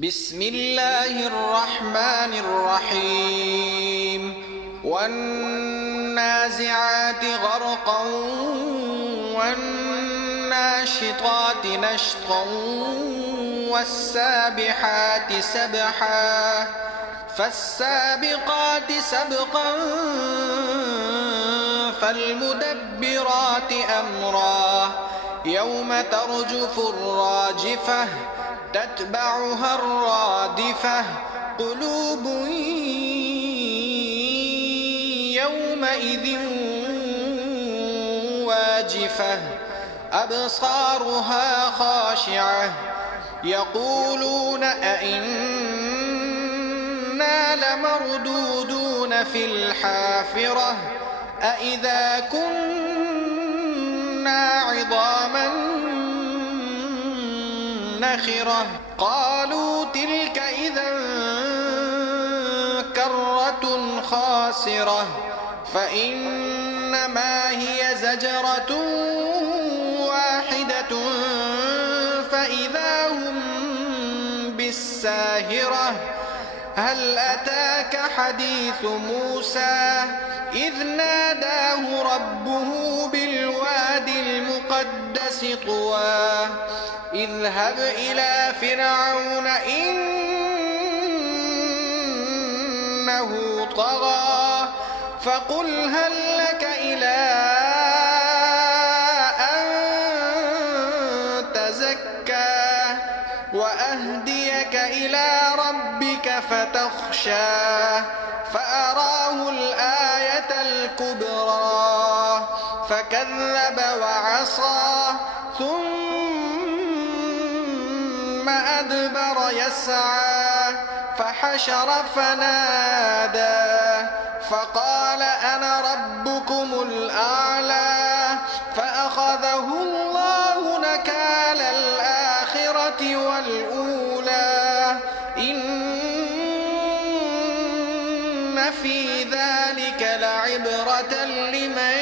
بسم الله الرحمن الرحيم والنازعات غرقا والناشطات نشطا والسابحات سبحا فالسابقات سبقا فالمدبرات أمرا يوم ترجف الراجفة تتبعها الرادفة قلوب يومئذ واجفة أبصارها خاشعة يقولون أئنا لمردودون في الحافرة أئذا كنا عظاما نخرة قالوا تلك إذا كرة خاسرة فإنما هي زجرة واحدة فإذا هم بالساهرة هل أتاك حديث موسى إذ ناداه ربه بالوادي المقدس طوى اذهب إلى فرعون إنه طغى فقل هل لك إلى أن تزكى وأهديك إلى ربك فتخشى فأراه الآية الكبرى فكذب وعصى ثم أدبر يسعى فحشر فنادى فقال أنا ربكم الأعلى فأخذه الله نكال الآخرة والأولى إن في ذلك لعبرة لمن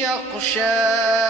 يخشى